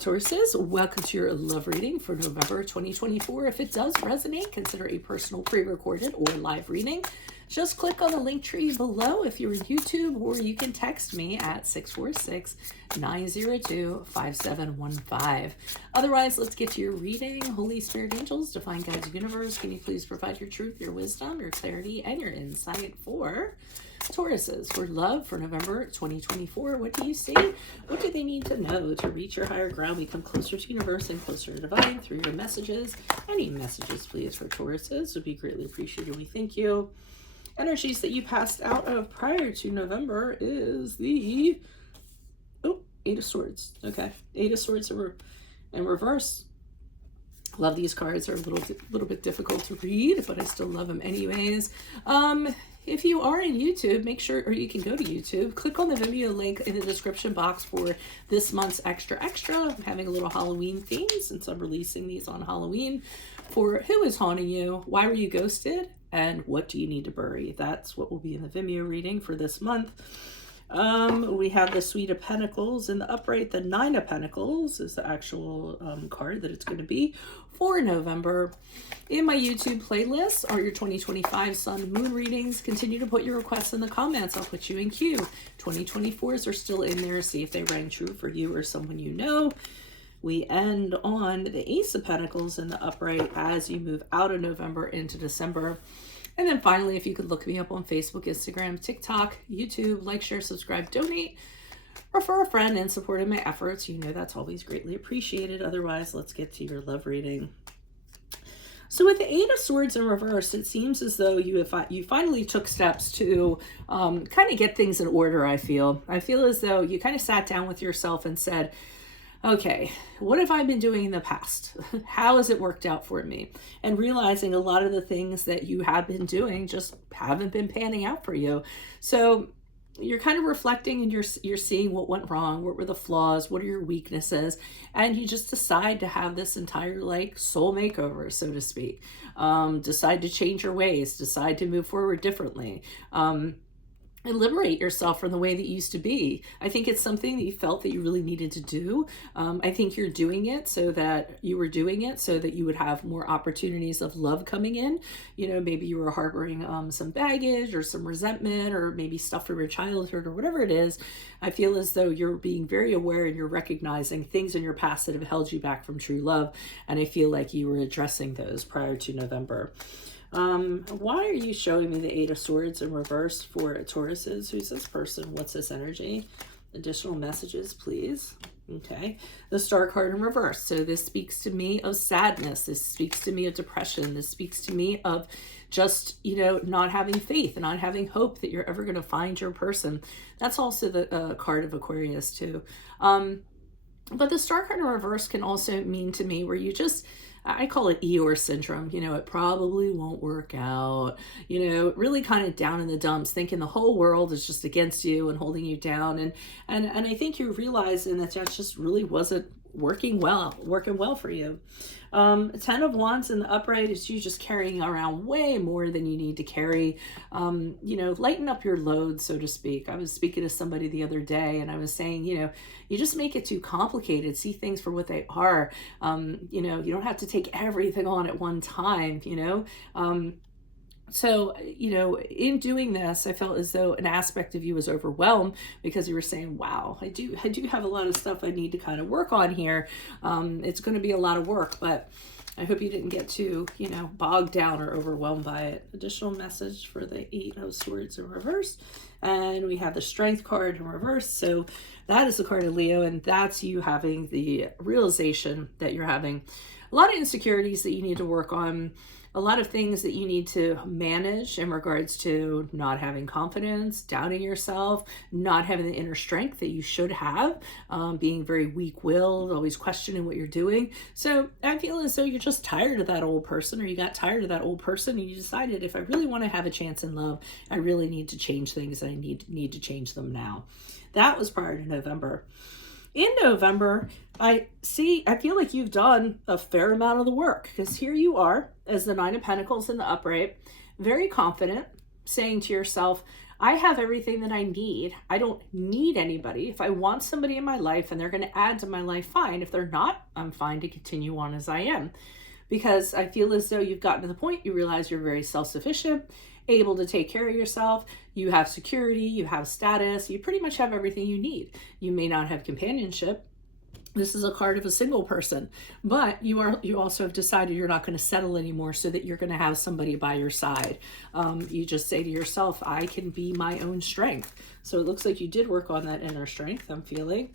Tauruses, welcome to your love reading for November 2024. If it does resonate, consider a personal pre-recorded or live reading. Just click on the link tree below if you're on YouTube, or you can text me at 646-902-5715. Otherwise, let's get to your reading. Holy Spirit, angels, divine guides, universe, can you please provide your truth, your wisdom, your clarity, and your insight for Tauruses for love for November 2024. What do you see? What do they need to know to reach your higher ground, become closer to universe and closer to divine through your messages? Any messages, please, for Tauruses would be greatly appreciated. We thank you. Energies that you passed out of prior to November is the Eight of Swords. Okay, Eight of Swords in reverse. Love these cards. Are a little bit difficult to read, but I still love them anyways. If you are in YouTube, make sure, or you can go to YouTube, click on the Vimeo link in the description box for this month's Extra. I'm having a little Halloween theme since I'm releasing these on Halloween for Who is Haunting You, Why Were You Ghosted, and What Do You Need to Bury? That's what will be in the Vimeo reading for this month. We have the Suite of Pentacles in the upright. The Nine of Pentacles is the actual card that it's going to be for November. In my YouTube playlist are your 2025 Sun Moon readings. Continue to put your requests in the comments. I'll put you in queue. 2024s are still in there. See if they rang true for you or someone you know. We end on the Ace of Pentacles in the upright as you move out of November into December. And then finally, if you could look me up on Facebook, Instagram, TikTok, YouTube, like, share, subscribe, donate, refer a friend, and support in my efforts, you know that's always greatly appreciated. Otherwise, let's get to your love reading. So with the Eight of Swords in reverse, it seems as though you finally took steps to kind of get things in order, I feel. I feel as though you kind of sat down with yourself and said, okay, what have I been doing in the past? How has it worked out for me? And realizing a lot of the things that you have been doing just haven't been panning out for you. So you're kind of reflecting and you're seeing what went wrong, what were the flaws, what are your weaknesses, and you just decide to have this entire like soul makeover, so to speak. Decide to change your ways, decide to move forward differently. And liberate yourself from the way that you used to be. I think it's something that you felt that you really needed to do. I think you're doing it so that you would have more opportunities of love coming in. You know, maybe you were harboring some baggage or some resentment or maybe stuff from your childhood or whatever it is. I feel as though you're being very aware and you're recognizing things in your past that have held you back from true love. And I feel like you were addressing those prior to November. Why are you showing me the Eight of Swords in reverse for Tauruses? Who's this person? What's this energy? Additional messages, please. Okay. The Star card in reverse. So this speaks to me of sadness. This speaks to me of depression. This speaks to me of just, you know, not having faith and not having hope that you're ever going to find your person. That's also the card of Aquarius too. But the Star card in reverse can also mean to me where you just, I call it Eeyore syndrome. You know, it probably won't work out. You know, really kind of down in the dumps, thinking the whole world is just against you and holding you down. And I think you're realizing that just really wasn't working well for you. 10 of Wands in the upright is you just carrying around way more than you need to carry. You know, lighten up your load, so to speak. I was speaking to somebody the other day and I was saying, you know, you just make it too complicated. See things for what they are. You know, you don't have to take everything on at one time, you know. So, you know, in doing this, I felt as though an aspect of you was overwhelmed because you were saying, wow, I do have a lot of stuff I need to kind of work on here. It's going to be a lot of work, but I hope you didn't get too, you know, bogged down or overwhelmed by it. Additional message for the Eight of Swords in reverse. And we have the Strength card in reverse. So that is the card of Leo, and that's you having the realization that you're having a lot of insecurities that you need to work on. A lot of things that you need to manage in regards to not having confidence, doubting yourself, not having the inner strength that you should have, being very weak-willed, always questioning what you're doing. So I feel as though you're just tired of that old person, or you got tired of that old person and you decided, if I really want to have a chance in love, I really need to change things, and I need to change them now. That was prior to November. In November, I feel like you've done a fair amount of the work, because here you are as the Nine of Pentacles in the upright, very confident, saying to yourself, I have everything that I need. I don't need anybody. If I want somebody in my life and they're going to add to my life, fine. If they're not, I'm fine to continue on as I am. Because I feel as though you've gotten to the point you realize you're very self-sufficient, able to take care of yourself. You have security, you have status, you pretty much have everything you need. You may not have companionship. This is a card of a single person, but you also have decided you're not going to settle anymore, so that you're going to have somebody by your side. You just say to yourself, I can be my own strength. So it looks like you did work on that inner strength, I'm feeling.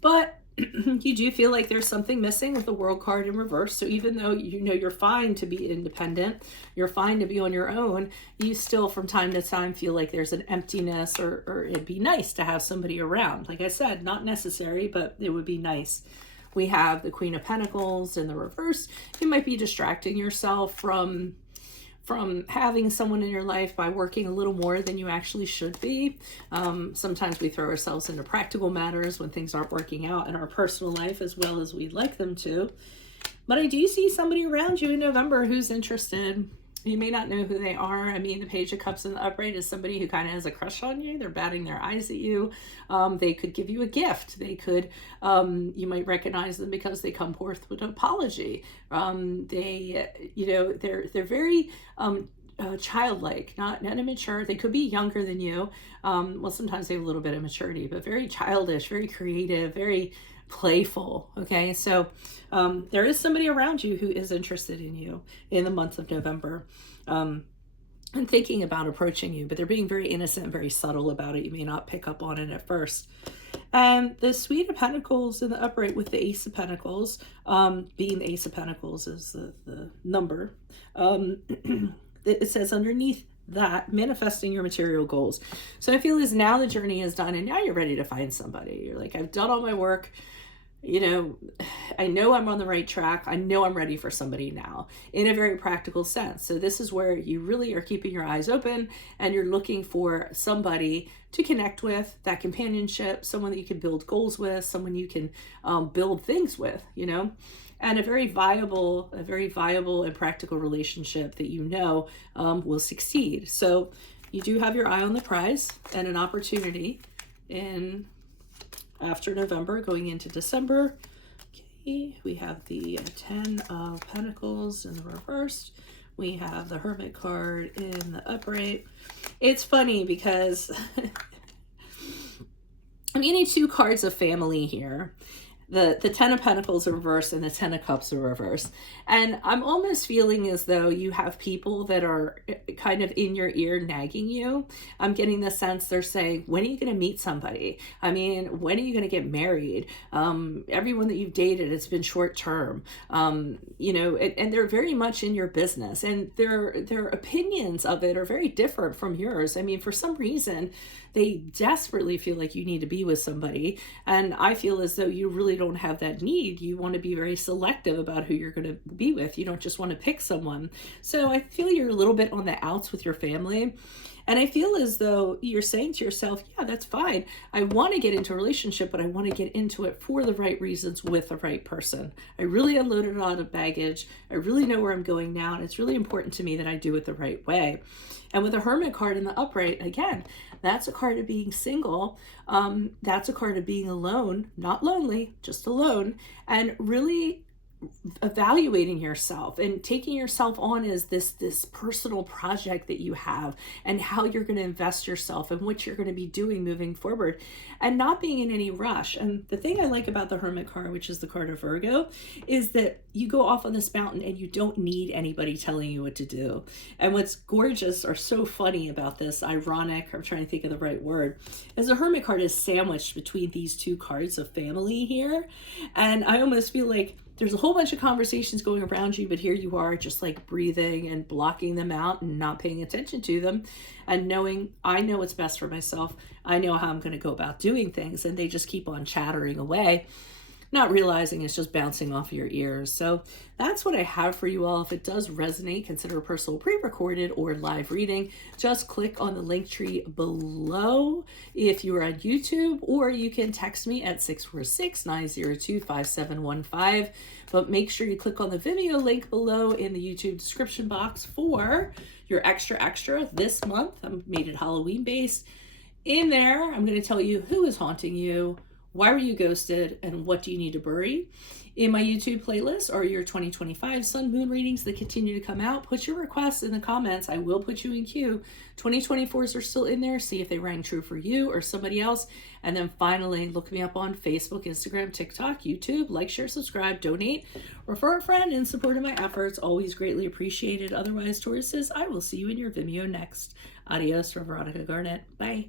But you do feel like there's something missing with the World card in reverse. So even though you know you're fine to be independent, you're fine to be on your own, you still from time to time feel like there's an emptiness, or it'd be nice to have somebody around. Like I said, not necessary, but it would be nice. We have the Queen of Pentacles in the reverse. You might be distracting yourself from having someone in your life by working a little more than you actually should be. Sometimes we throw ourselves into practical matters when things aren't working out in our personal life as well as we'd like them to. But I do see somebody around you in November who's interested. You may not know who they are. I mean, the Page of Cups in the upright is somebody who kind of has a crush on you. They're batting their eyes at you. They could give you a gift. They could, you might recognize them because they come forth with an apology. They're very childlike, not immature. They could be younger than you. Well, sometimes they have a little bit of maturity, but very childish, very creative, very playful. Okay, so there is somebody around you who is interested in you in the month of November, and thinking about approaching you, but they're being very innocent and very subtle about it. You may not pick up on it at first. And the Suite of Pentacles in the upright with the Ace of Pentacles, being the Ace of Pentacles is the number. It says underneath that, manifesting your material goals. So I feel as now the journey is done and now you're ready to find somebody. You're like, I've done all my work. You know, I know I'm on the right track. I know I'm ready for somebody now in a very practical sense. So this is where you really are keeping your eyes open and you're looking for somebody to connect with, that companionship, someone that you can build goals with, someone you can build things with, you know, and a very viable and practical relationship that you know will succeed. So you do have your eye on the prize and an opportunity in after November going into December. Okay, we have the 10 of Pentacles in the reverse. We have the Hermit card in the upright. It's funny because I'm getting two cards of family here. The 10 of Pentacles are reversed and the 10 of Cups are reversed. And I'm almost feeling as though you have people that are kind of in your ear nagging you. I'm getting the sense they're saying, when are you going to meet somebody? I mean, when are you going to get married? Everyone that you've dated, it's been short term. You know, and they're very much in your business. And their opinions of it are very different from yours. I mean, for some reason, they desperately feel like you need to be with somebody. And I feel as though you really don't have that need. You want to be very selective about who you're going to be with. You don't just want to pick someone. So I feel you're a little bit on the outs with your family. And I feel as though you're saying to yourself, yeah, that's fine. I want to get into a relationship, but I want to get into it for the right reasons with the right person. I really unloaded a lot of baggage. I really know where I'm going now. And it's really important to me that I do it the right way. And with the Hermit card in the upright, again, that's a card of being single. That's a card of being alone, not lonely, just alone, and really evaluating yourself and taking yourself on as this personal project that you have and how you're going to invest yourself and what you're going to be doing moving forward and not being in any rush. And the thing I like about the Hermit card, which is the card of Virgo, is that you go off on this mountain and you don't need anybody telling you what to do. And what's gorgeous or so funny about this, ironic, I'm trying to think of the right word, is the Hermit card is sandwiched between these two cards of family here. And I almost feel like there's a whole bunch of conversations going around you, but here you are just like breathing and blocking them out and not paying attention to them and knowing, I know what's best for myself. I know how I'm going to go about doing things, and they just keep on chattering away. not realizing it's just bouncing off your ears. So that's what I have for you all. If it does resonate, consider a personal pre-recorded or live reading. Just click on the link tree below if you are on YouTube, or you can text me at 646-902-5715. But make sure you click on the Vimeo link below in the YouTube description box for your extra this month. I made it Halloween based. In there, I'm going to tell you who is haunting you, why were you ghosted, and what do you need to bury. In my YouTube playlist are your 2025 sun moon readings that continue to come out. Put your requests in the comments. I will put you in queue. 2024s are still in there. See if they rang true for you or somebody else. And then finally, look me up on Facebook, Instagram, TikTok, YouTube. Like, share, subscribe, donate, refer a friend in support of my efforts. Always greatly appreciated. Otherwise, Tauruses, I will see you in your Vimeo next. Adios from Veronica Garnett. Bye.